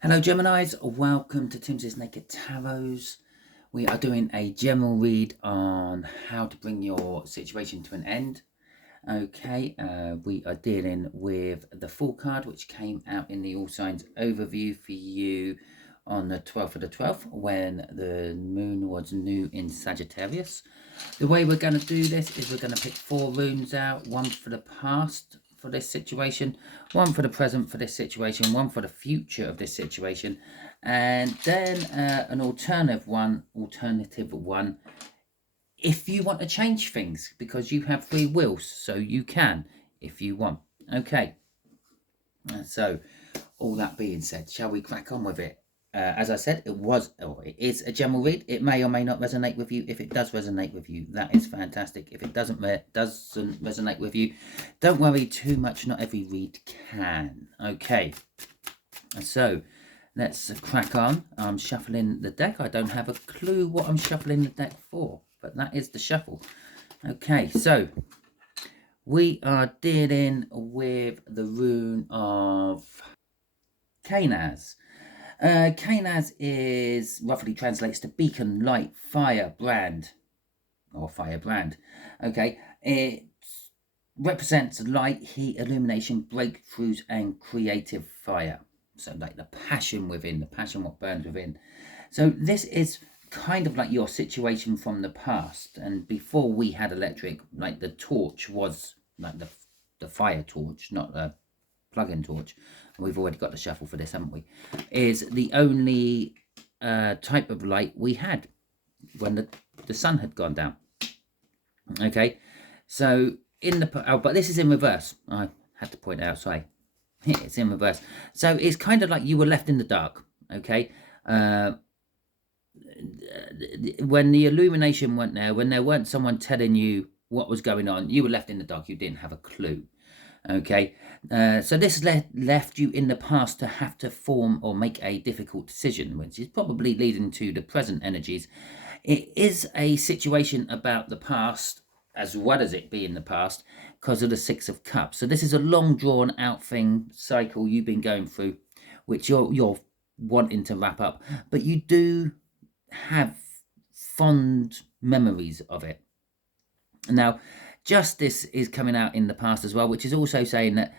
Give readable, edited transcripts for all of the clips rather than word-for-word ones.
Hello Geminis, welcome to Timsy Naked Tarots. We are doing a general read on how to bring your situation to an end. Okay, we are dealing with the Fool card, which came out in the All Signs overview for you on the 12th of the 12th when the moon was new in Sagittarius. The way we're going to do this is we're going to pick 4 runes out, one for the past for this situation, one for the present for this situation, one for the future of this situation, and then an alternative one if you want to change things, because you have free will, so you can if you want. Okay, so all that being said, shall we crack on with it? As I said, it is a general read. It may or may not resonate with you. If it does resonate with you, that is fantastic. If it doesn't resonate with you, don't worry too much. Not every read can. Okay, so let's crack on. I'm shuffling the deck. I don't have a clue what I'm shuffling the deck for, but that is the shuffle. Okay, so we are dealing with the rune of Kanaz. Kanaz is roughly translates to beacon, light, fire, brand, or firebrand. Okay, it represents light, heat, illumination, breakthroughs, and creative fire. So like the passion within, the passion what burns within. So this is kind of like your situation from the past. And before we had electric, like the torch was like the fire torch, not the plug-in torch. We've already got the shuffle for this, haven't we? Is the only type of light we had when the sun had gone down. Okay, so in the but this is in reverse. I had to point out, sorry. It's in reverse. So it's kind of like you were left in the dark. Okay, when the illumination weren't there, when there weren't someone telling you what was going on, you were left in the dark. You didn't have a clue. Okay, so this left you in the past to have to form or make a difficult decision, which is probably leading to the present energies. It is a situation about the past as well as it being the past because of the Six of Cups. So this is a long drawn out cycle you've been going through, which you're wanting to wrap up, but you do have fond memories of it. Now, justice is coming out in the past as well, which is also saying that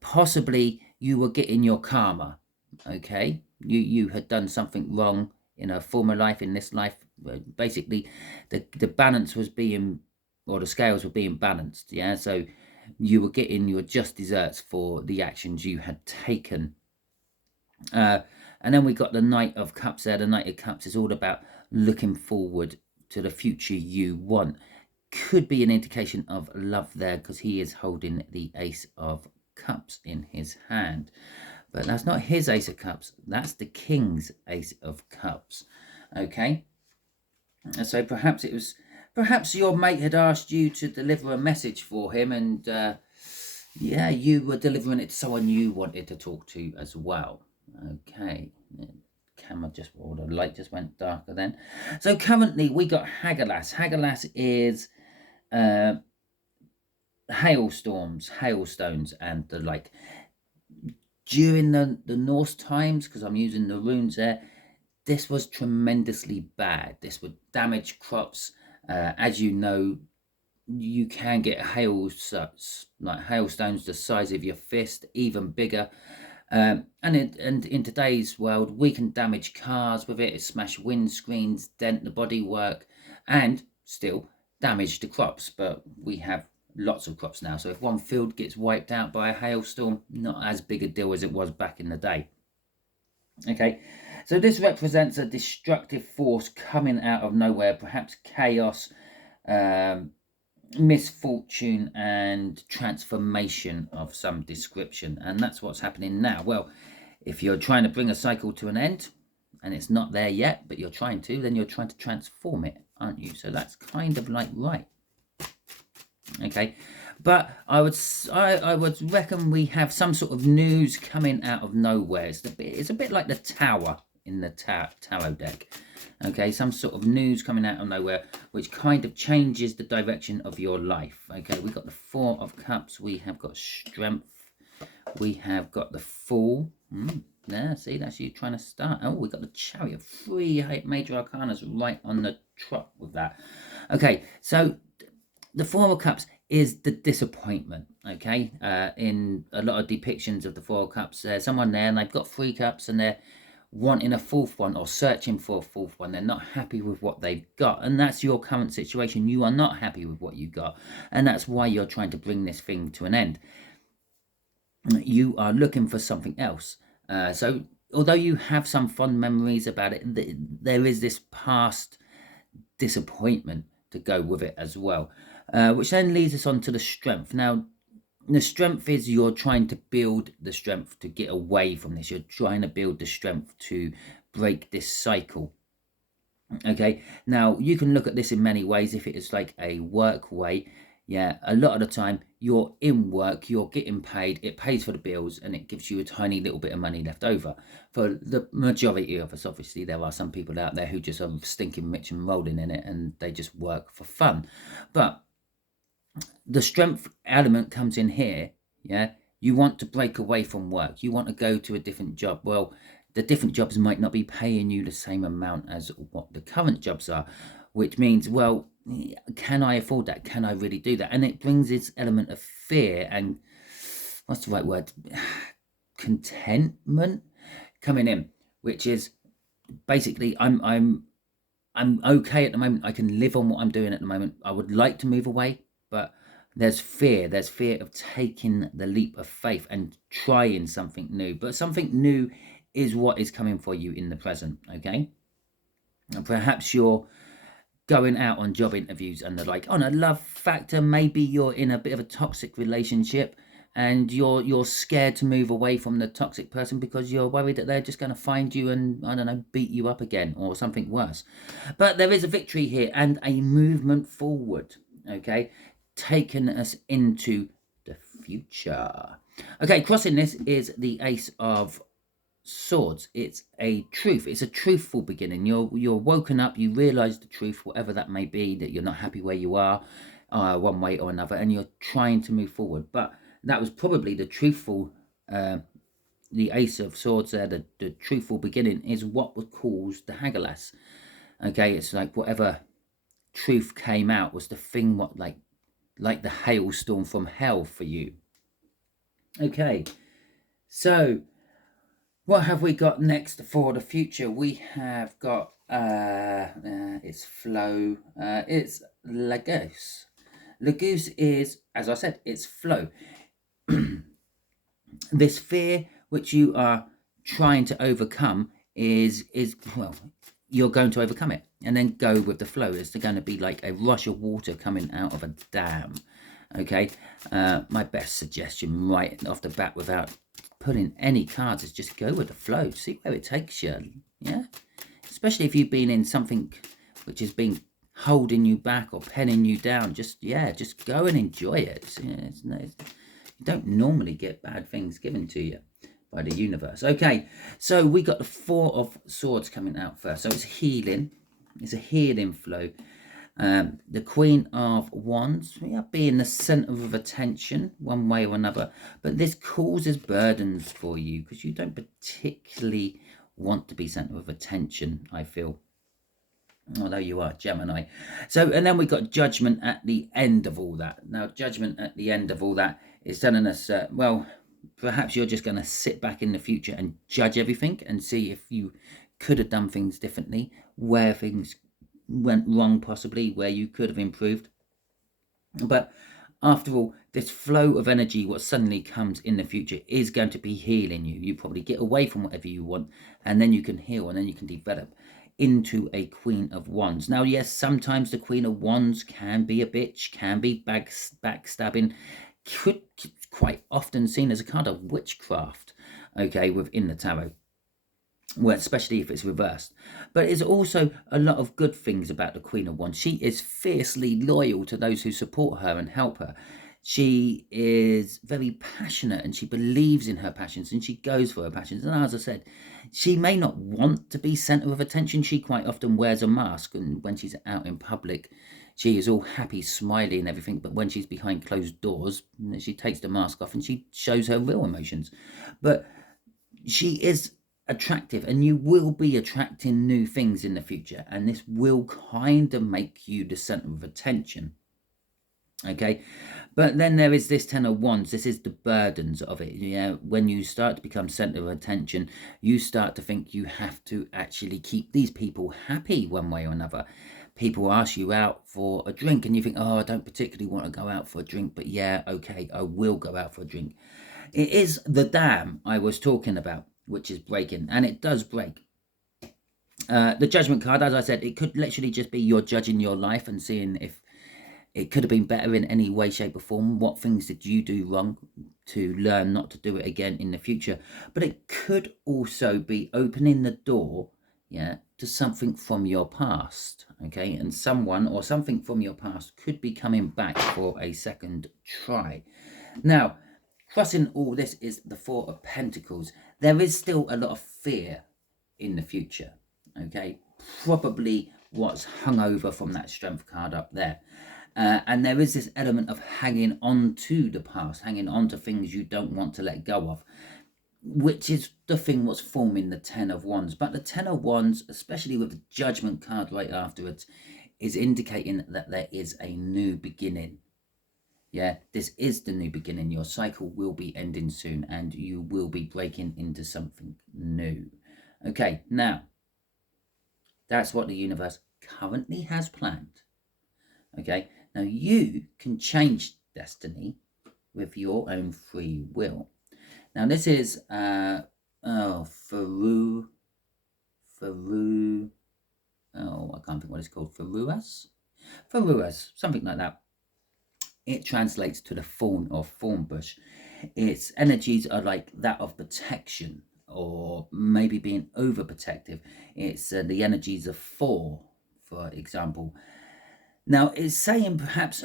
possibly you were getting your karma. Okay, you had done something wrong in a former life, in this life. Basically, the balance was being, or the scales were being balanced. Yeah, so you were getting your just desserts for the actions you had taken. And then we got the Knight of Cups there. The Knight of Cups is all about looking forward to the future you want. Could be an indication of love there because he is holding the Ace of Cups in his hand. But that's not his Ace of Cups. That's the King's Ace of Cups. Okay. And so perhaps it was, perhaps your mate had asked you to deliver a message for him, and yeah, you were delivering it to someone you wanted to talk to as well. Okay. Camera just, or the light just went darker then. So currently we got Hagalas. Hagalas is hailstorms, hailstones, and the like. During the Norse times, because I'm using the runes there, this was tremendously bad. This would damage crops. As you know, you can get like hailstones the size of your fist, even bigger. And in today's world, we can damage cars with it, smash windscreens, dent the bodywork, and still damage the crops. But we have lots of crops now, so if one field gets wiped out by a hailstorm, not as big a deal as it was back in the day. Okay, so this represents a destructive force coming out of nowhere, perhaps chaos, misfortune, and transformation of some description. And that's what's happening now. Well, if you're trying to bring a cycle to an end and it's not there yet, but you're trying to, then you're trying to transform it, aren't you? So that's kind of like right. Okay, but I would reckon we have some sort of news coming out of nowhere. It's a bit like the Tower in the tarot deck. Okay, some sort of news coming out of nowhere, which kind of changes the direction of your life. Okay, we got the Four of Cups. We have got Strength. We have got the Fool. Yeah, see, that's you trying to start. Oh, we got the Chariot. 3 major arcanas right on the trot with that. Okay, so the Four of Cups is the disappointment, okay? In a lot of depictions of the Four of Cups, there's someone there and they've got 3 cups and they're wanting a 4th one or searching for a 4th one. They're not happy with what they've got, and that's your current situation. You are not happy with what you got, and that's why you're trying to bring this thing to an end. You are looking for something else. So although you have some fond memories about it, there is this past disappointment to go with it as well, which then leads us on to the Strength. Now, the Strength is you're trying to build the strength to get away from this. You're trying to build the strength to break this cycle. Okay, now you can look at this in many ways. If it is like a work way, yeah, a lot of the time you're in work, you're getting paid, it pays for the bills, and it gives you a tiny little bit of money left over. For the majority of us, obviously, there are some people out there who just are stinking rich and rolling in it, and they just work for fun. But the Strength element comes in here, yeah? You want to break away from work. You want to go to a different job. Well, the different jobs might not be paying you the same amount as what the current jobs are, which means, well, can I afford that? Can I really do that? And it brings this element of fear and, what's the right word? Contentment coming in, which is basically I'm okay at the moment. I can live on what I'm doing at the moment. I would like to move away, but there's fear of taking the leap of faith and trying something new. But something new is what is coming for you in the present, okay? And perhaps you're going out on job interviews and they're like, on a love factor, maybe you're in a bit of a toxic relationship and you're scared to move away from the toxic person because you're worried that they're just going to find you and, I don't know, beat you up again or something worse. But there is a victory here and a movement forward, okay, taking us into the future. Okay, crossing this is the Ace of Swords. It's a truth. It's a truthful beginning. You're woken up. You realise the truth, whatever that may be, that you're not happy where you are, one way or another, and you're trying to move forward. But that was probably the truthful, the Ace of Swords there. The truthful beginning is what would cause the Haggalass. Okay, it's like whatever truth came out was the thing. What like the hailstorm from hell for you. Okay, so what have we got next for the future? We have got, it's flow, it's Lagos. Lagos is, as I said, it's flow. This fear which you are trying to overcome is well, you're going to overcome it and then go with the flow. It's going to be like a rush of water coming out of a dam. Okay, my best suggestion right off the bat without putting any cards is just go with the flow. See where it takes you. Yeah, especially if you've been in something which has been holding you back or penning you down. Just go and enjoy it. You don't normally get bad things given to you by the universe. Okay, so we got the Four of Swords coming out first. So it's healing. It's a healing flow. The Queen of Wands, we are being the centre of attention one way or another, but this causes burdens for you because you don't particularly want to be centre of attention, I feel, although you are Gemini. So, and then we got Judgment at the end of all that. Now, Judgment at the end of all that is telling us, well, perhaps you're just going to sit back in the future and judge everything and see if you could have done things differently, where things went wrong, possibly where you could have improved. But after all, this flow of energy, what suddenly comes in the future, is going to be healing you. You probably get away from whatever you want, and then you can heal, and then you can develop into a Queen of Wands. Now, yes, sometimes the Queen of Wands can be a bitch, can be backstabbing, could quite often seen as a card of witchcraft, okay, within the tarot. Well, especially if it's reversed. But there's also a lot of good things about the Queen of Wands. She is fiercely loyal to those who support her and help her. She is very passionate and she believes in her passions and she goes for her passions. And as I said, she may not want to be centre of attention. She quite often wears a mask, and when she's out in public, she is all happy, smiley and everything. But when she's behind closed doors, she takes the mask off and she shows her real emotions. But she is attractive, and you will be attracting new things in the future, and this will kind of make you the center of attention. Okay, but then there is this 10 of Wands. This is the burdens of it. Yeah, when you start to become center of attention, you start to think you have to actually keep these people happy one way or another. People ask you out for a drink and you think, oh, I don't particularly want to go out for a drink, but yeah, okay, I will go out for a drink. It is the dam I was talking about, which is breaking, and it does break. The Judgment card, as I said, it could literally just be you're judging your life and seeing if it could have been better in any way, shape or form. What things did you do wrong to learn not to do it again in the future? But it could also be opening the door, yeah, to something from your past, okay? And someone or something from your past could be coming back for a second try. Now, crossing all this is the Four of Pentacles. There is still a lot of fear in the future, okay? Probably what's hung over from that Strength card up there. And there is this element of hanging on to the past, hanging on to things you don't want to let go of, which is the thing what's forming the 10 of Wands. But the 10 of Wands, especially with the Judgment card right afterwards, is indicating that there is a new beginning. Yeah, this is the new beginning. Your cycle will be ending soon and you will be breaking into something new. Okay, now, that's what the universe currently has planned. Okay, now you can change destiny with your own free will. Now this is Faru, I can't think what it's called, Faruas, something like that. It translates to the thorn or thorn bush. Its energies are like that of protection or maybe being overprotective. It's the energies of for example. Now, it's saying perhaps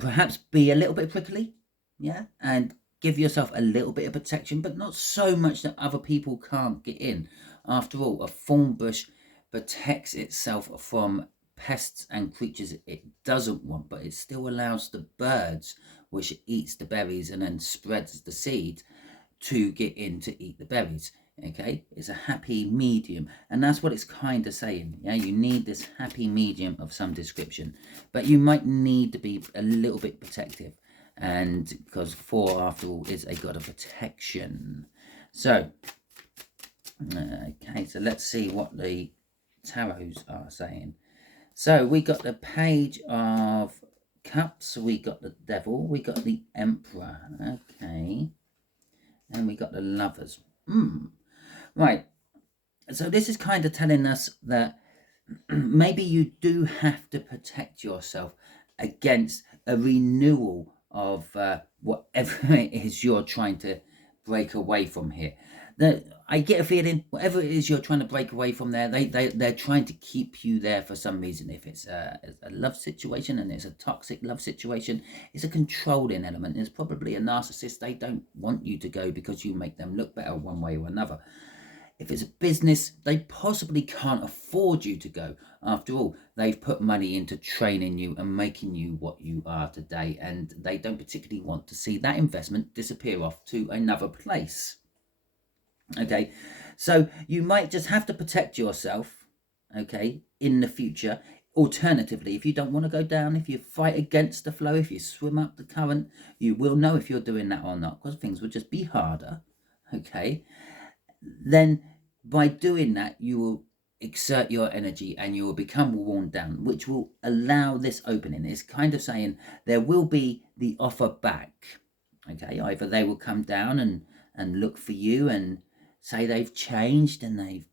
perhaps be a little bit prickly, yeah, and give yourself a little bit of protection, but not so much that other people can't get in. After all, a thorn bush protects itself from pests and creatures it doesn't want, but it still allows the birds, which eats the berries and then spreads the seed, to get in to eat the berries. Okay, it's a happy medium, and that's what it's kind of saying. Yeah, you need this happy medium of some description, but you might need to be a little bit protective, and because 4 after all is a god of protection. So okay, so let's see what the tarots are saying. So we got the Page of Cups, we got the Devil, we got the Emperor, okay, and we got the Lovers. Right, so this is kind of telling us that maybe you do have to protect yourself against a renewal of whatever it is you're trying to break away from here. I get a feeling whatever it is you're trying to break away from there, they're trying to keep you there for some reason. If it's a love situation and it's a toxic love situation, it's a controlling element. It's probably a narcissist. They don't want you to go because you make them look better one way or another. If it's a business, they possibly can't afford you to go. After all, they've put money into training you and making you what you are today, and they don't particularly want to see that investment disappear off to another place. Okay, so you might just have to protect yourself, okay, in the future. Alternatively, if you don't want to go down, if you fight against the flow, if you swim up the current, you will know if you're doing that or not, because things will just be harder, okay? Then by doing that, you will exert your energy and you will become worn down, which will allow this opening. It's kind of saying there will be the offer back. Okay, either they will come down and look for you and say they've changed and they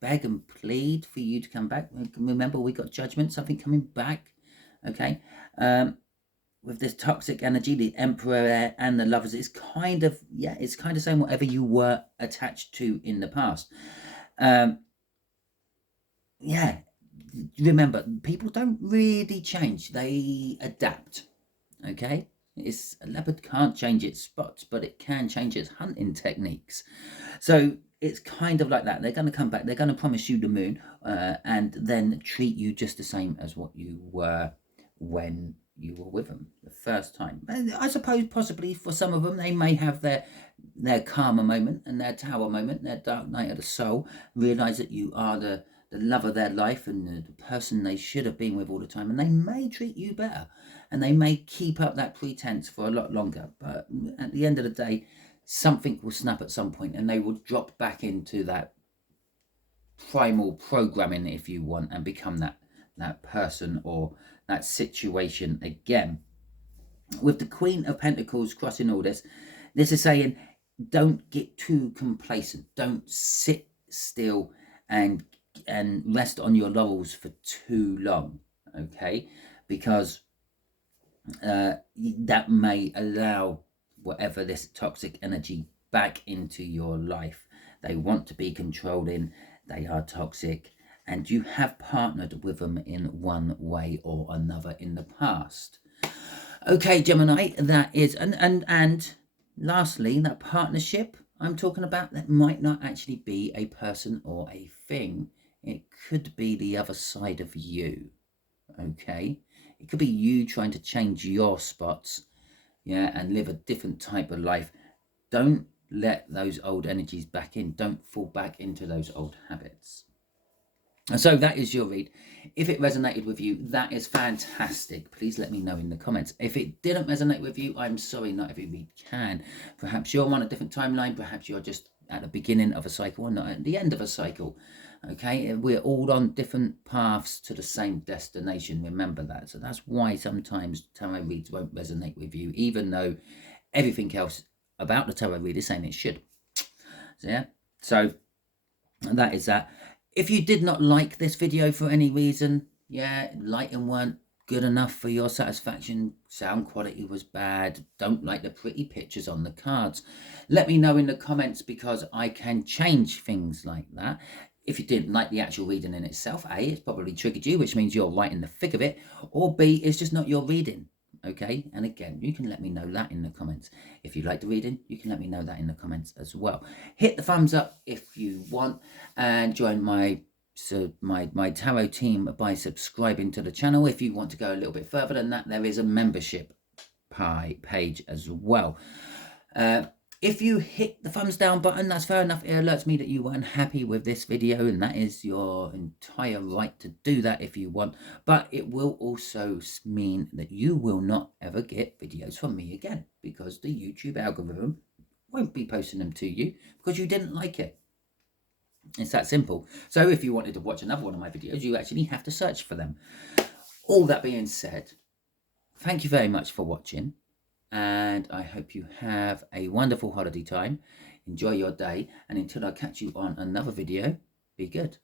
beg and plead for you to come back. Remember, we got Judgment, something coming back. Okay, with this toxic energy, the Emperor and the Lovers, it's kind of, yeah, it's kind of saying whatever you were attached to in the past. Yeah, remember, people don't really change, they adapt. Okay, a leopard can't change its spots, but it can change its hunting techniques. So it's kind of like that. They're going to come back, they're going to promise you the moon, and then treat you just the same as what you were when you were with them the first time. And I suppose possibly for some of them, they may have their karma moment and their tower moment, their dark night of the soul, realise that you are the love of their life and the person they should have been with all the time, and they may treat you better, and they may keep up that pretense for a lot longer. But at the end of the day, something will snap at some point, and they will drop back into that primal programming, if you want, and become that person or that situation again. With the Queen of Pentacles crossing all this is saying, don't get too complacent. Don't sit still and rest on your laurels for too long, okay? Because that may allow whatever this toxic energy back into your life. They want to be controlling. They are toxic, and you have partnered with them in one way or another in the past. Okay, Gemini, that is, and lastly, that partnership I'm talking about, that might not actually be a person or a thing. It could be the other side of you, okay? It could be you trying to change your spots, yeah, and live a different type of life. Don't let those old energies back in. Don't fall back into those old habits. And so that is your read. If it resonated with you, that is fantastic. Please let me know in the comments. If it didn't resonate with you, I'm sorry, not every read can. Perhaps you're on a different timeline. Perhaps you're just at the beginning of a cycle and not at the end of a cycle. Okay, we're all on different paths to the same destination. Remember that. So that's why sometimes tarot reads won't resonate with you, even though everything else about the tarot read is saying it should. So, yeah, so that is that. If you did not like this video for any reason, yeah, lighting weren't good enough for your satisfaction, sound quality was bad, don't like the pretty pictures on the cards, let me know in the comments, because I can change things like that. If you didn't like the actual reading in itself, A, it's probably triggered you, which means you're right in the thick of it, or B, it's just not your reading. Okay, and again, you can let me know that in the comments. If you like the reading, you can let me know that in the comments as well. Hit the thumbs up if you want, and join my tarot team by subscribing to the channel. If you want to go a little bit further than that, there is a membership page as well. If you hit the thumbs down button, that's fair enough. It alerts me that you weren't happy with this video, and that is your entire right to do that if you want. But it will also mean that you will not ever get videos from me again, because the YouTube algorithm won't be posting them to you because you didn't like it. It's that simple. So if you wanted to watch another one of my videos, you actually have to search for them. All that being said, thank you very much for watching. And I hope you have a wonderful holiday time. Enjoy your day. And until I catch you on another video, be good.